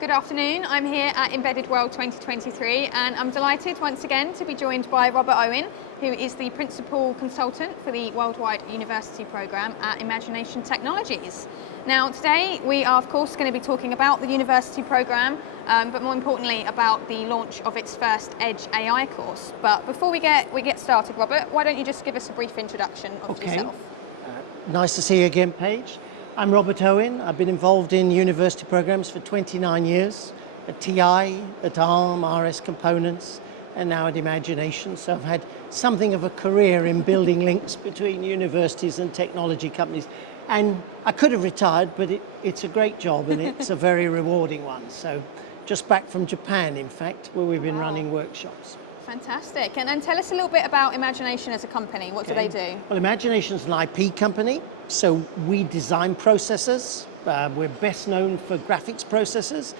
Good afternoon, I'm here at Embedded World 2023 and I'm delighted once again to be joined by Robert Owen, who is the Principal Consultant for the Worldwide University Programme at Imagination Technologies. Now today we are of course going to be talking about the university programme, but more importantly about the launch of its first Edge AI course. But before we get started, Robert, why don't you just give us a brief introduction of yourself? Nice to see you again, Paige. I'm Robert Owen. I've been involved in university programs for 29 years at TI, at ARM, RS Components, and now at Imagination. So I've had something of a career in building links between universities and technology companies. And I could have retired, but it's a great job and it's a very rewarding one. So just back from Japan, in fact, where we've been running workshops. Fantastic. And tell us a little bit about Imagination as a company. What do they do? Well, Imagination is an IP company, so we design processors. We're best known for graphics processors.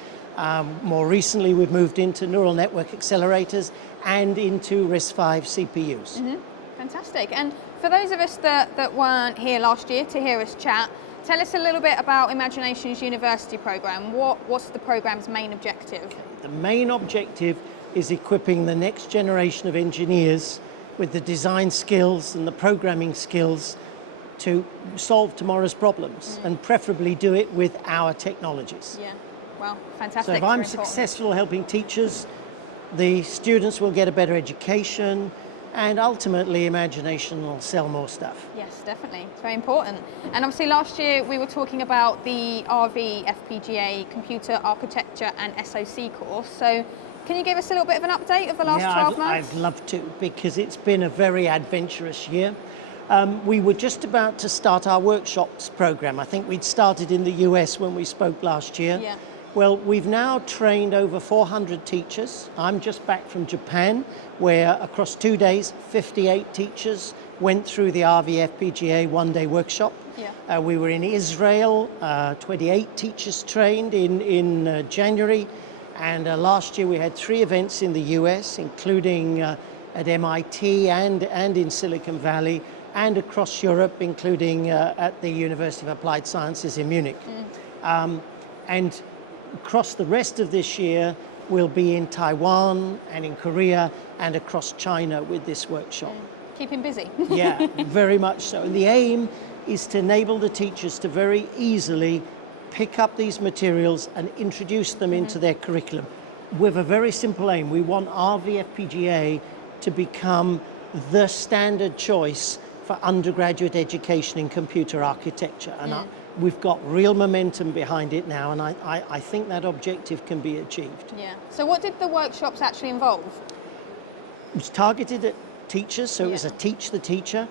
More recently, we've moved into neural network accelerators and into RISC-V CPUs. Mm-hmm. Fantastic. And for those of us that weren't here last year to hear us chat, tell us a little bit about Imagination's university program. What's the program's main objective? The main objective is equipping the next generation of engineers with the design skills and the programming skills to solve tomorrow's problems and preferably do it with our technologies. Yeah, well, fantastic. So if I'm successful helping teachers, the students will get a better education and ultimately Imagination will sell more stuff. Yes, definitely. It's very important. And obviously last year we were talking about the RV FPGA Computer Architecture and SoC course. So can you give us a little bit of an update of the last 12 months? I'd love to, because it's been a very adventurous year. We were just about to start our workshops program. I think we'd started in the US when we spoke last year. Yeah. Well, we've now trained over 400 teachers. I'm just back from Japan, where across 2 days, 58 teachers went through the RV FPGA one-day workshop. Yeah. We were in Israel, 28 teachers trained in January. And last year we had 3 events in the US, including at MIT and in Silicon Valley, and across Europe, including at the University of Applied Sciences in Munich. And across the rest of this year, we'll be in Taiwan and in Korea and across China with this workshop. Keeping busy. Yeah, very much so. And the aim is to enable the teachers to very easily pick up these materials and introduce them into their curriculum with a very simple aim. We want RV FPGA to become the standard choice for undergraduate education in computer architecture. And we've got real momentum behind it now, and I think that objective can be achieved. Yeah. So what did the workshops actually involve? It was targeted at teachers, so it was a teach the teacher.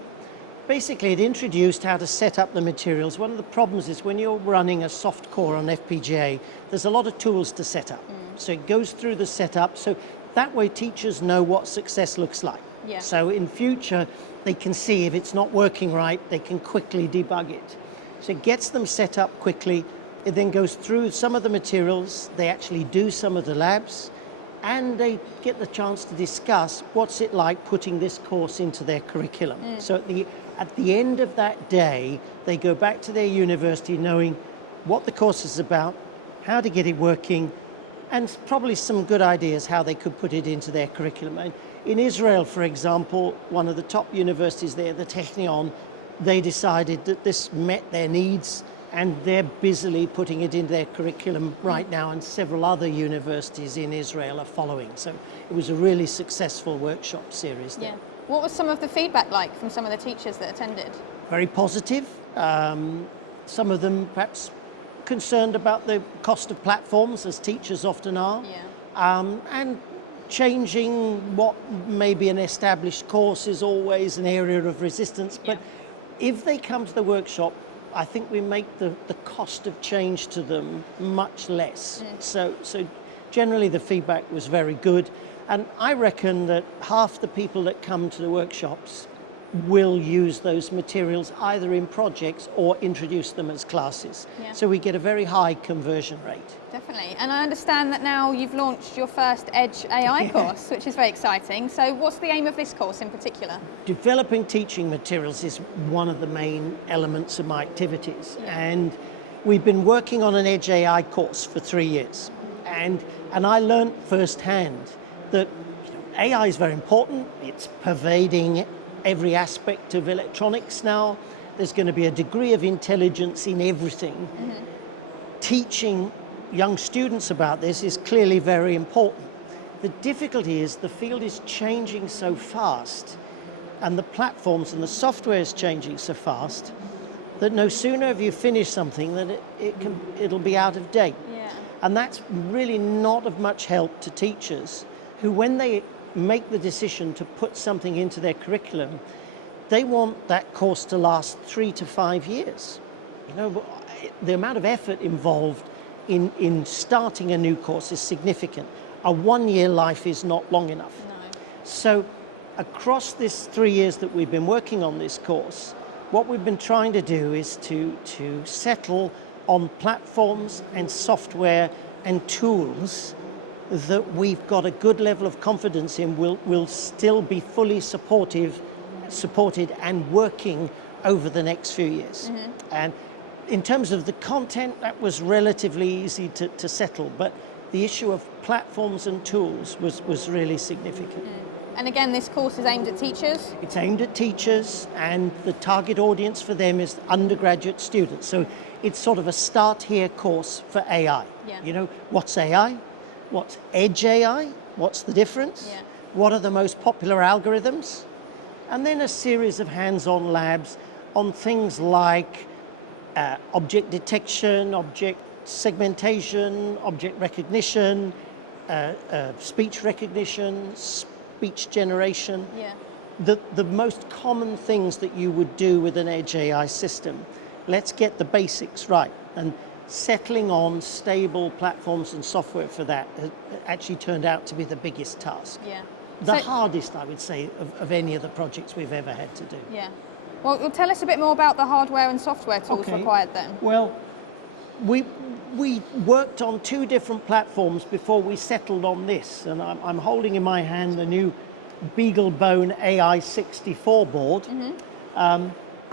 Basically, it introduced how to set up the materials. One of the problems is when you're running a soft core on FPGA, there's a lot of tools to set up. So it goes through the setup, so that way teachers know what success looks like. Yeah. So in future, they can see if it's not working right, they can quickly debug it. So it gets them set up quickly. It then goes through some of the materials, they actually do some of the labs, and they get the chance to discuss what's it like putting this course into their curriculum. So at the end of that day, they go back to their university knowing what the course is about, how to get it working, and probably some good ideas how they could put it into their curriculum. And in Israel, for example, one of the top universities there, the Technion, they decided that this met their needs, and they're busily putting it into their curriculum right now, and several other universities in Israel are following. So it was a really successful workshop series there. Yeah. What was some of the feedback like from some of the teachers that attended? Very positive. Some of them perhaps concerned about the cost of platforms, as teachers often are. Yeah. And changing what may be an established course is always an area of resistance. But if they come to the workshop, I think we make the cost of change to them much less. So generally the feedback was very good. And I reckon that half the people that come to the workshops will use those materials either in projects or introduce them as classes. Yeah. So we get a very high conversion rate. Definitely. And I understand that now you've launched your first Edge AI course, which is very exciting. So what's the aim of this course in particular? Developing teaching materials is one of the main elements of my activities. Yeah. And we've been working on an Edge AI course for 3 years. And I learned firsthand that AI is very important. It's pervading every aspect of electronics now. There's going to be a degree of intelligence in everything. Teaching young students about this is clearly very important. The difficulty is the field is changing so fast, and the platforms and the software is changing so fast, that no sooner have you finished something than it'll be out of date. Yeah. And that's really not of much help to teachers who, when they make the decision to put something into their curriculum, they want that course to last 3 to 5 years. You know, the amount of effort involved in starting a new course is significant. A 1-year life is not long enough. No. So across this 3 years that we've been working on this course, what we've been trying to do is to settle on platforms and software and tools that we've got a good level of confidence in will still be fully supported and working over the next few years. And in terms of the content, that was relatively easy to settle, but the issue of platforms and tools was really significant. And again, this course is aimed at teachers? It's aimed at teachers, and the target audience for them is undergraduate students. So it's sort of a start here course for AI. Yeah. You know, what's AI? What's edge AI? What's the difference? Yeah. What are the most popular algorithms? And then a series of hands-on labs on things like object detection, object segmentation, object recognition, speech recognition, speech generation. Yeah. The most common things that you would do with an edge AI system. Let's get the basics right. And settling on stable platforms and software for that has actually turned out to be the biggest task. Yeah. The So- hardest, I would say, of any of the projects we've ever had to do. Yeah. Well, tell us a bit more about the hardware and software tools required then. Well, we worked on 2 different platforms before we settled on this, and I'm holding in my hand the new BeagleBone AI64 board,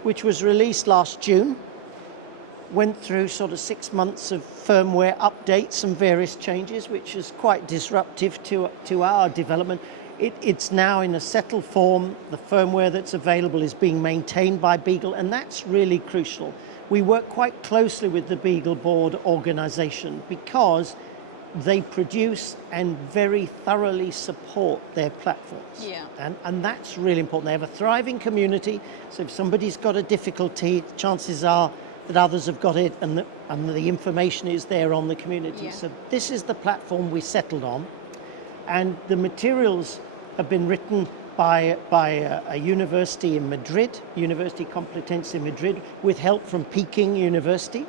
which was released last June. Went through sort of 6 months of firmware updates and various changes, which is quite disruptive to our development. It's now in a settled form. The firmware that's available is being maintained by Beagle, and that's really crucial. We work quite closely with the Beagle board organization because they produce and very thoroughly support their platforms. Yeah. And that's really important. They have a thriving community, so if somebody's got a difficulty, chances are that others have got it, and the information is there on the community. Yeah. So this is the platform we settled on, and the materials have been written by a university in Madrid, University Complutense in Madrid, with help from Peking University.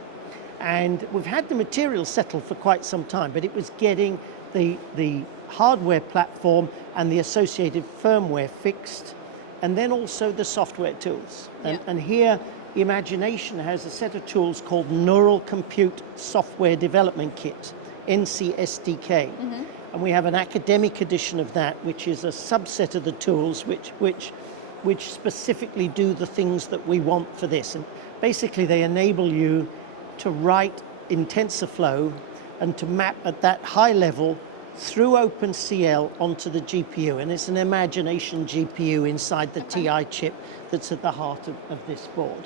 And we've had the materials settled for quite some time, but it was getting the hardware platform and the associated firmware fixed, and then also the software tools. Yeah. And here, Imagination has a set of tools called Neural Compute Software Development Kit, NCSDK. And we have an academic edition of that, which is a subset of the tools which specifically do the things that we want for this. And basically they enable you to write in TensorFlow and to map at that high level through OpenCL onto the GPU. And it's an Imagination GPU inside the TI chip that's at the heart of this board.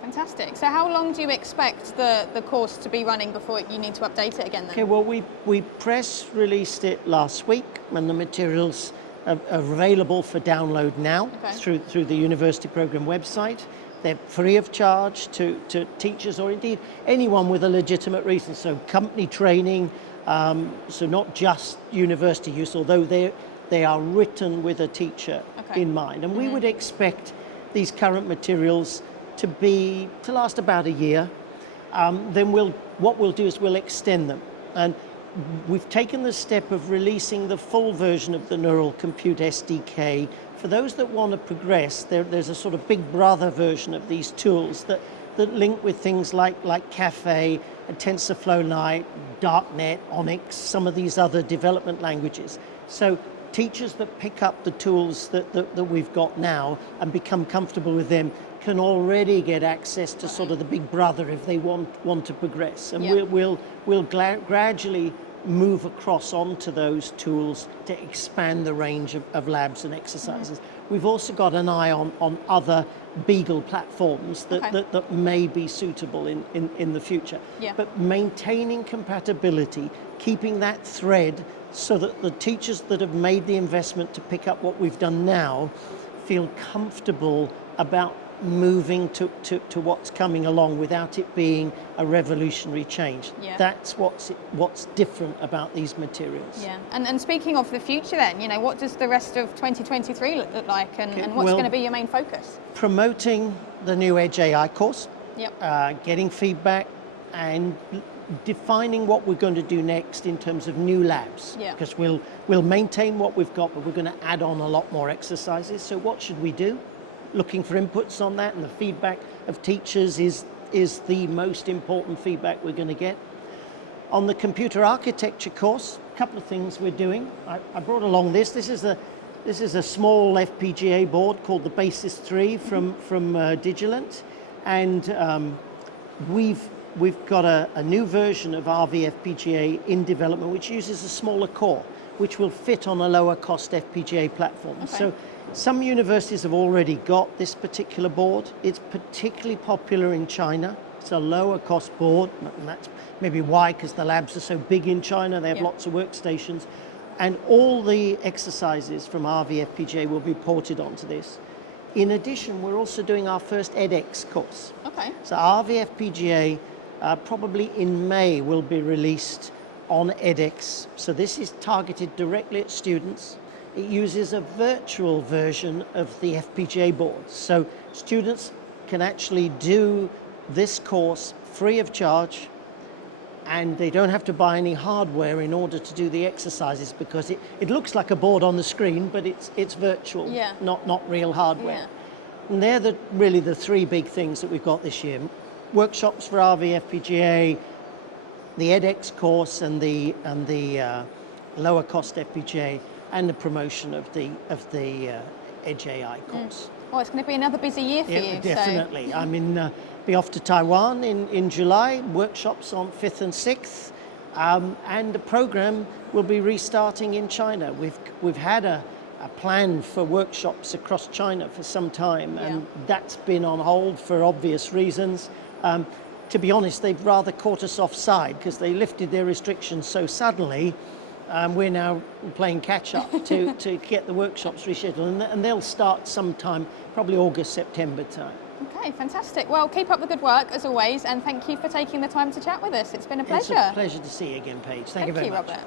Fantastic. So how long do you expect the course to be running before you need to update it again then? Okay, well, we press released it last week, and the materials are available for download now through the university program website. They're free of charge to teachers, or indeed anyone with a legitimate reason. So company training, so not just university use, although they are written with a teacher in mind. And we would expect these current materials to last about a year. Then what we'll do is we'll extend them. And we've taken the step of releasing the full version of the Neural Compute SDK. For those that want to progress, there's a sort of big brother version of these tools that link with things like Caffe, and TensorFlow Lite, Darknet, Onyx, some of these other development languages. So teachers that pick up the tools that we've got now and become comfortable with them can already get access to sort of the big brother if they want to progress. And we'll gradually move across onto those tools to expand the range of labs and exercises. We've also got an eye on other Beagle platforms that may be suitable in the future. Yeah. But maintaining compatibility, keeping that thread so that the teachers that have made the investment to pick up what we've done now feel comfortable about moving to what's coming along without it being a revolutionary change. Yeah. That's what's different about these materials. Yeah, and speaking of the future then, what does the rest of 2023 look like, and what's going to be your main focus? Promoting the new Edge AI course, Yep. getting feedback and defining what we're going to do next in terms of new labs. Yeah. Because we'll maintain what we've got, but we're going to add on a lot more exercises. So what should we do? Looking for inputs on that, and the feedback of teachers is the most important feedback we're going to get. On the computer architecture course, a couple of things we're doing. I brought along this. This is a small FPGA board called the Basis 3 from Digilent, and we've got a new version of RV FPGA in development, which uses a smaller core, which will fit on a lower cost FPGA platform. Okay. So some universities have already got this particular board. It's particularly popular in China. It's a lower cost board, and that's maybe why, because the labs are so big in China. They have lots of workstations. And all the exercises from RV FPGA will be ported onto this. In addition, we're also doing our first edX course. Okay. So RV FPGA probably in May will be released on edX. So this is targeted directly at students. It uses a virtual version of the FPGA board. So students can actually do this course free of charge, and they don't have to buy any hardware in order to do the exercises, because it looks like a board on the screen, but it's virtual, not real hardware. Yeah. And they're really the three big things that we've got this year. Workshops for RV FPGA, the edX course, and the lower cost FPGA, and the promotion of the Edge AI course. Well, it's going to be another busy year for you. Definitely. So. I'm be off to Taiwan in July, workshops on 5th and 6th, and the program will be restarting in China. We've had a plan for workshops across China for some time, and that's been on hold for obvious reasons. To be honest, they've rather caught us offside because they lifted their restrictions so suddenly. We're now playing catch up to get the workshops rescheduled, and they'll start sometime, probably August, September time. Okay, fantastic. Well, keep up the good work as always, and thank you for taking the time to chat with us. It's been a pleasure. It's a pleasure to see you again, Paige. Thank you very much. Robert.